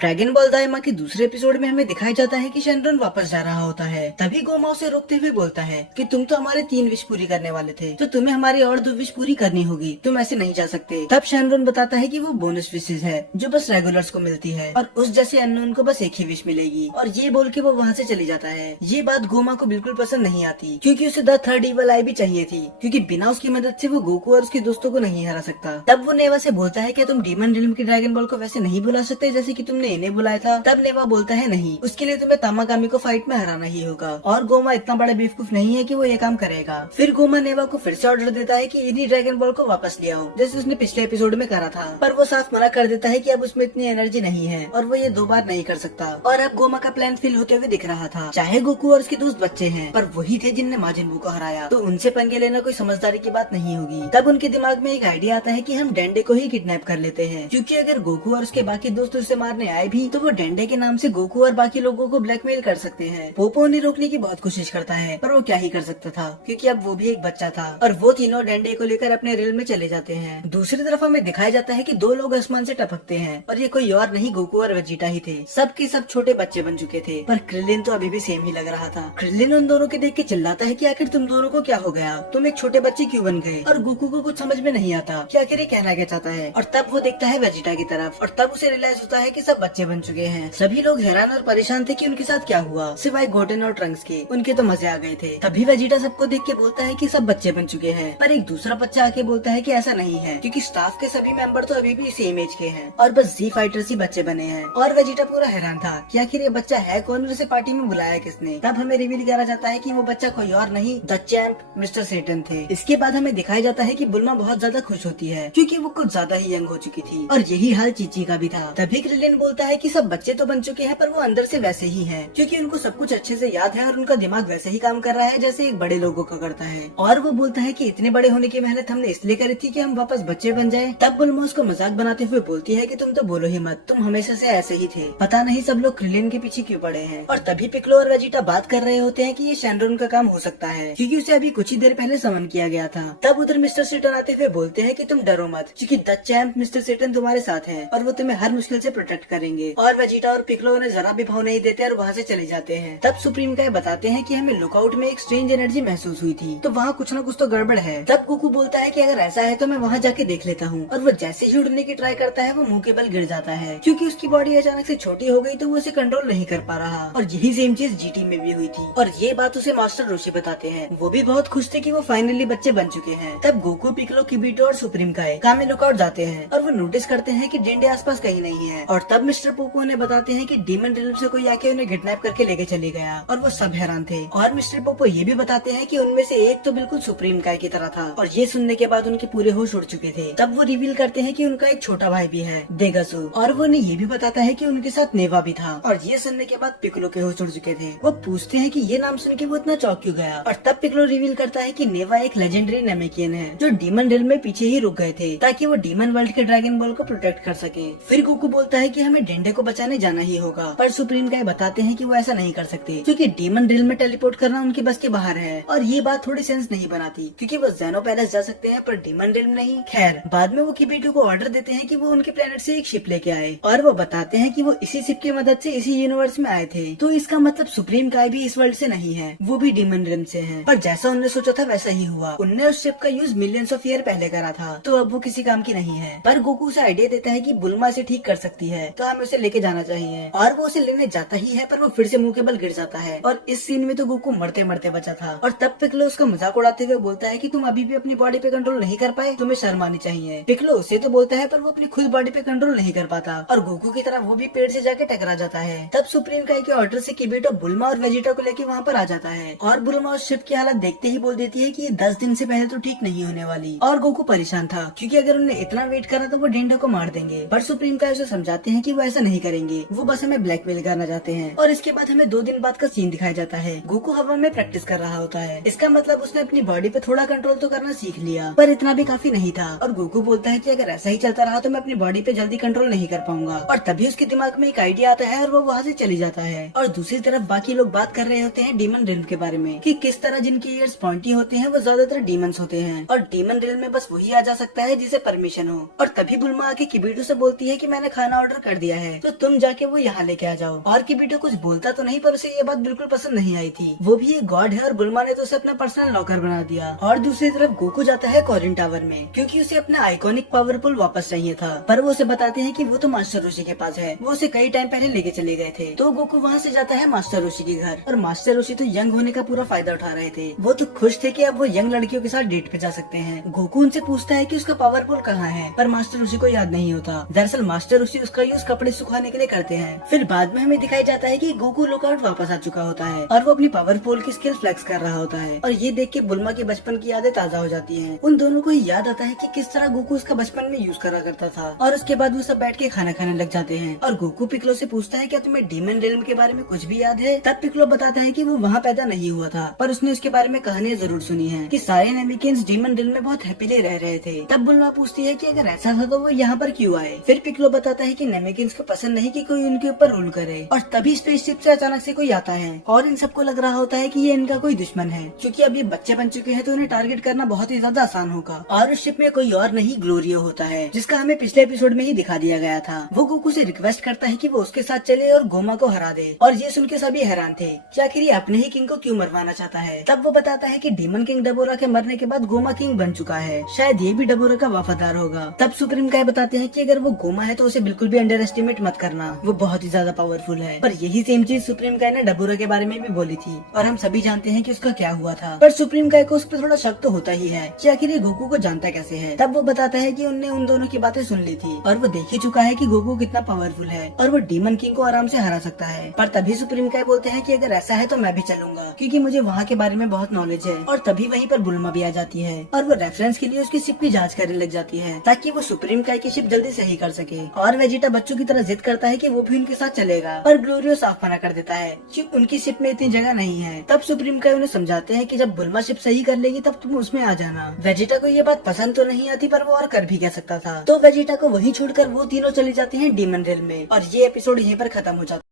Dragon ball दाइमा के दूसरे episode में हमें दिखाया जाता है कि शेनरॉन वापस जा रहा होता है। तभी गोमा उसे रोकते हुए बोलता है कि तुम तो हमारे 3 विश पूरी करने वाले थे, तो तुम्हें हमारी और 2 विश पूरी करनी होगी, तुम ऐसे नहीं जा सकते। तब शेनरॉन बताता है कि वो बोनस विशेष है जो बस रेगुलर्स को मिलती है और उस जैसे अननोन को बस एक ही विश मिलेगी, और ये बोल के वो वहाँ से चली जाता है। ये बात गोमा को बिल्कुल पसंद नहीं आती क्योंकि उसे द थर्ड इवल आई भी चाहिए थी, क्योंकि बिना उसकी मदद से वो गोकू और उसके दोस्तों को नहीं हरा सकता। तब वो नेवा से बोलता है कि तुम डीमन रिल्म के ड्रैगन बॉल को वैसे नहीं बुला सकते जैसे कि तुमने इन्हें बुलाया था। तब नेवा बोलता है नहीं, उसके लिए तुम्हें तामाकामी को फाइट में हराना ही होगा, और गोमा इतना बड़ा बेवकूफ नहीं है कि वो ये काम करेगा। फिर गोमा नेवा को फिर से ऑर्डर देता है कि इन्हीं ड्रैगन बॉल को वापस ले आओ, जैसे उसने पिछले एपिसोड में करा था, पर वो साफ मना कर देता है कि अब उसमें इतनी एनर्जी नहीं है और वो ये 2 बार नहीं कर सकता। और अब गोमा का प्लान फेल होते हुए दिख रहा था। चाहे गोकू और उसके दोस्त बच्चे हैं, पर वही थे जिनने माजिन बू को हराया, तो उनसे पंगे लेना कोई समझदारी की बात नहीं होगी। तब उनके दिमाग में एक आइडिया आता है कि हम डेंडे को ही किडनैप कर लेते हैं, क्योंकि अगर गोकू और उसके बाकी दोस्त उसे मारने आए भी तो वो डेंडे के नाम से गोकू और बाकी लोगों को ब्लैकमेल कर सकते हैं। पोपो उन्हें रोकने की बहुत कोशिश करता है, पर वो क्या ही कर सकता था क्योंकि अब वो भी एक बच्चा था, और वो तीनों डेंडे को लेकर अपने रेल में चले जाते हैं। दूसरी तरफ हमें दिखाया जाता है कि 2 लोग आसमान से टपकते हैं, और ये कोई और नहीं गोकू और वेजिटा ही थे। सब के सब छोटे बच्चे बन चुके थे, पर क्रिलिन तो अभी भी सेम ही लग रहा था। क्रिलिन उन दोनों के देख के चिल्लाता है कि आखिर तुम दोनों को क्या हो गया, तुम एक छोटे बच्चे क्यों बन गए। और गोकू को कुछ समझ में नहीं आता कि आखिर ये कहना क्या चाहता है। और तब वो देखता है वेजिटा की तरफ, और तब उसे रियलाइज होता है कि सब बच्चे बन चुके हैं। सभी लोग हैरान और परेशान थे कि उनके साथ क्या हुआ, सिवाय गोटेन और ट्रंक्स के। उनके तो मजे आ गए थे। तभी वेजिटा सबको देख के बोलता है कि सब बच्चे बन चुके हैं, पर एक दूसरा बच्चा आके बोलता है कि ऐसा नहीं है, क्योंकि स्टाफ के सभी मेंबर तो अभी भी सेम एज के हैं और बस जी फाइटर्स ही बच्चे बने हैं। और वेजिटा पूरा हैरान था कि आखिर ये बच्चा है कौन और उसे पार्टी में बुलाया किसने। तब हमें रिवील करा जाता है कि वो बच्चा कोई और नहीं, द चैंप मिस्टर सेटन थे। इसके बाद हमें दिखाया जाता है कि बुल्मा बहुत ज्यादा खुश होती है क्योंकि वो कुछ ज्यादा ही यंग हो चुकी थी, और यही हाल चीची का भी था। तभी क्रिलिन बोलता है कि सब बच्चे तो बन चुके हैं, पर वो अंदर से वैसे ही हैं, क्योंकि उनको सब कुछ अच्छे से याद है और उनका दिमाग वैसे ही काम कर रहा है जैसे एक बड़े लोगों का करता है। और वो बोलता है कि इतने बड़े होने की मेहनत हमने इसलिए करी थी कि हम वापस बच्चे बन जाए। तब बुल्मा उसको मजाक बनाते हुए बोलती है कि तुम तो बोलो ही मत, तुम हमेशा से ऐसे ही थे, पता नहीं सब लोग क्रिलिन के पीछे क्यों पड़े हैं। और तभी पिक्लो और वेजिटा बात कर रहे होते हैं कि ये शेनरॉन का काम हो सकता है, क्योंकि उसे अभी कुछ ही देर पहले समन किया गया था। तब उधर मिस्टर सेटन आते हुए बोलते हैं कि तुम डरो मत, क्योंकि द चैंप मिस्टर सेटन तुम्हारे साथ है और वो तुम्हें हर मुश्किल से प्रोटेक्ट करेंगे। और वेजिटा और पिक्लो उन्हें जरा भी भाव नहीं देते और वहाँ से चले जाते हैं। तब सुप्रीम काय बताते हैं कि हमें लुकआउट में एक स्ट्रेंज एनर्जी महसूस हुई थी, तो वहाँ कुछ न कुछ तो गड़बड़ है। तब गोकू बोलता है कि अगर ऐसा है तो मैं वहाँ जाके देख लेता हूँ, और वो जैसे ही उड़ने की ट्राई करता है वो मुंह के बल गिर जाता है, क्योंकि उसकी बॉडी अचानक से छोटी हो गई तो वो उसे कंट्रोल नहीं कर पा रहा। और यही सेम चीज जीटी में भी हुई थी, और ये बात उसे मास्टर रोशी बताते हैं। वो भी बहुत खुश थे कि वो फाइनली बच्चे बन चुके हैं। तब गोकू, पिक्लो, किबीटो और सुप्रीम काय कामे लुकआउट जाते हैं, और वो नोटिस करते हैं कि डेंडे आसपास कहीं नहीं है। और तब मिस्टर पोपो उन्हें बताते हैं कि डीमन रिल्म से कोई आके उन्हें किडनैप करके लेके चले गया, और वो सब हैरान थे। और मिस्टर पोपो ये भी बताते हैं कि उनमें से एक तो बिल्कुल सुप्रीम काय की तरह था, और ये सुनने के बाद उनके पूरे होश उड़ चुके थे। तब वो रिवील करते हैं कि उनका एक छोटा भाई भी है, देगासु, और वो उन्हें ये भी बताता है कि उनके साथ नेवा भी था। और ये सुनने के बाद पिक्लो के होश उड़ चुके थे। वो पूछते हैं कि ये नाम सुन के वो इतना चौंक क्यों गया। और तब पिक्लो रिवील करता है कि नेवा एक लेजेंडरी नेमेकियन है जो डीमन रिल्म में पीछे ही रुक गए थे ताकि वो डीमन वर्ल्ड के ड्रैगन बॉल को प्रोटेक्ट कर सके। फिर गोकू बोलता है कि हमें डेंडे को बचाने जाना ही होगा, पर सुप्रीम काय बताते हैं कि वो ऐसा नहीं कर सकते क्योंकि डीमन रिल्म में टेलीपोर्ट करना उनके बस के बाहर है। और ये बात थोड़ी सेंस नहीं बनाती क्योंकि वो ज़ेनो पैलेस जा सकते हैं पर डीमन रिल्म नहीं। खैर, बाद में वो किबीटो को ऑर्डर देते हैं कि वो उनके प्लेनेट से एक शिप लेके आए, और वो बताते हैं कि वो इसी शिप की मदद से इसी यूनिवर्स में आए थे। तो इसका मतलब सुप्रीम काय भी इस वर्ल्ड से नहीं है, वो भी डीमन रिल्म से हैं। पर जैसा उन्होंने सोचा था वैसा ही हुआ। उनने उस शिप का यूज मिलियंस ऑफ ईयर पहले करा था, तो अब वो किसी काम की नहीं है। पर गोकू उसे आइडिया देता है कि बुल्मा से ठीक कर सकती है, तो हमें उसे लेके जाना चाहिए। और वो उसे लेने जाता ही है, पर वो फिर से मुंह के बल गिर जाता है। और इस सीन में तो गोकू मरते मरते बचा था। और तब पिक्लो उसका मजाक उड़ाते हुए बोलता है कि तुम अभी भी अपनी बॉडी पे कंट्रोल नहीं कर पाए, तुम्हें शर्म आनी चाहिए। पिक्लो उसे तो बोलता है, पर वो अपनी खुद बॉडी पे कंट्रोल नहीं कर पाता, और गोकू की तरह वो भी पेड़ से जाके टकरा जाता है। तब सुप्रीम काय के ऑर्डर से किबीटो बुल्मा और वेजिटा को लेके वहाँ पर आ जाता है, और बुल्मा उस शिप की हालत देखते ही बोल देती है कि ये 10 दिन से पहले तो ठीक नहीं होने वाली। और गोकू परेशान था क्योंकि अगर उन्होंने इतना वेट करा तो वो डेंडे को मार देंगे, पर सुप्रीम काय उसे समझाते हैं कि वो ऐसा नहीं करेंगे, वो बस हमें ब्लैकमेल करना चाहते हैं। और इसके बाद हमें 2 दिन बाद का सीन दिखाया जाता है। गोकू हवा में प्रैक्टिस कर रहा होता है, इसका मतलब उसने अपनी बॉडी पे थोड़ा कंट्रोल तो करना सीख लिया, पर इतना भी काफी नहीं था। और गोकू बोलता है कि अगर ऐसा ही चलता रहा तो मैं अपनी बॉडी पे जल्दी कंट्रोल नहीं कर पाऊंगा। और तभी उसके दिमाग में एक आइडिया आता है और वो वहाँ से चली जाता है। और दूसरी तरफ बाकी लोग बात कर रहे होते हैं डीमन रिल्म के बारे में कि किस तरह जिनके ईयर्स पॉइंटी होते हैं वो ज्यादातर डीमंस होते हैं, और डीमन रिल्म में बस वही आ जा सकता है जिसे परमिशन हो। और तभी बुल्मा आके किबीटो से बोलती है कि मैंने खाना ऑर्डर कर दिया दिया है, तो तुम जाके वो यहाँ लेके आ जाओ। और किबिटो कुछ बोलता तो नहीं, पर उसे ये बात बिल्कुल पसंद नहीं आई थी। वो भी एक गॉड है और बुल्मा ने तो उसे अपना पर्सनल लॉकर बना दिया। और दूसरी तरफ गोकू जाता है कॉरिन टावर में, क्योंकि उसे अपना आइकॉनिक पावरफुल वापस चाहिए था। पर वो उसे बताते हैं कि वो तो मास्टर रोशी के पास है, वो उसे कई टाइम पहले लेके चले गए थे। तो गोकू वहाँ से जाता है मास्टर रोशी के घर, और मास्टर रोशी तो यंग होने का पूरा फायदा उठा रहे थे। वो तो खुश थे कि अब वो यंग लड़कियों के साथ डेट पे जा सकते हैं। गोकू उनसे पूछता है कि उसका पावरफुल कहाँ है, पर मास्टर रोशी को याद नहीं होता। दरअसल मास्टर रोशी उसका यूज कपड़े सुखाने के लिए करते हैं। फिर बाद में हमें दिखाई जाता है कि गोकू लुकआउट वापस आ चुका होता है और वो अपनी पावरफुल की स्किल फ्लेक्स कर रहा होता है। और ये देख के बुल्मा की बचपन की यादें ताजा हो जाती हैं। उन दोनों को याद आता है कि किस तरह गोकू उसका बचपन में यूज करा करता था। और उसके बाद वो सब बैठ के खाना खाने लग जाते हैं। और गोकू पिक्लो से पूछता है क्या तुम्हें डीमन रेल्म के बारे में कुछ भी याद है। तब पिक्लो बताता है कि वो वहाँ पैदा नहीं हुआ था, पर उसने उसके बारे में कहानियां जरूर सुनी है कि सारे नेमिकिंस डीमन रेल्म में बहुत हैप्पीली रह रहे थे। तब बुल्मा पूछती है कि अगर ऐसा था तो वो यहाँ पर क्यों आए। फिर पिक्लो बताता है कि नेमिकिंस को पसंद नहीं कि कोई उनके ऊपर रूल करे। और तभी स्पेसशिप से अचानक से कोई आता है और इन सबको लग रहा होता है कि ये इनका कोई दुश्मन है, क्योंकि अब ये बच्चे बन चुके हैं तो उन्हें टारगेट करना बहुत ही ज्यादा आसान होगा। और उस शिप में कोई और नहीं ग्लोरियो होता है, जिसका हमें पिछले एपिसोड में ही दिखा दिया गया था। वो गोकू से रिक्वेस्ट करता है कि वो उसके साथ चले और गोमा को हरा दे। और ये सुन के सभी हैरान थे कि आखिर ये अपने ही किंग को क्यों मरवाना चाहता है। तब वो बताता है कि डीमन किंग डबोरा के मरने के बाद गोमा किंग बन चुका है, शायद ये भी डबोरा का वफादार होगा। तब सुप्रीम काय बताते हैं कि अगर वो गोमा है तो उसे बिल्कुल भी अंडर एस्टिमेट मत करना, वो बहुत ही ज्यादा पावरफुल है। पर यही सेम चीज सुप्रीम काय ने डबोरा के बारे में भी बोली थी, और हम सभी जानते हैं कि उसका क्या हुआ था। पर सुप्रीम काय को उस पर थोड़ा शक तो होता ही है कि आखिर ये गोकू को जानता कैसे है। तब वो बताता है कि उनने उन दोनों की बातें सुन ली थी और वो देख ही चुका है कि गोकू कितना पावरफुल है और वो डीमन किंग को आराम से हरा सकता है। पर तभी सुप्रीम काय बोलते हैं कि अगर ऐसा है तो मैं भी चलूंगा, क्योंकि मुझे वहाँ के बारे में बहुत नॉलेज है। और तभी वहीं पर बुल्मा भी आ जाती है और वो रेफरेंस के लिए उसकी शिप की जांच करने लग जाती है, ताकि वो सुप्रीम काय की शिप जल्दी सही कर सके। और वेजिटा बच्चों की तरह जिद करता है कि वो भी उनके साथ चलेगा, पर ग्लोरियो साफ मना कर देता है कि उनकी शिप में इतनी जगह नहीं है। तब सुप्रीम काय उन्हें समझाते हैं कि जब बुल्मा शिप सही कर लेगी तब तुम उसमें आ जाना। वेजिटा को ये बात पसंद तो नहीं आती, पर वो और कर भी क्या सकता था। तो वेजिटा को वहीं छोड़कर वो तीनों चले जाते हैं डीमन रेल में, और ये एपिसोड यहीं पर खत्म हो जाता है।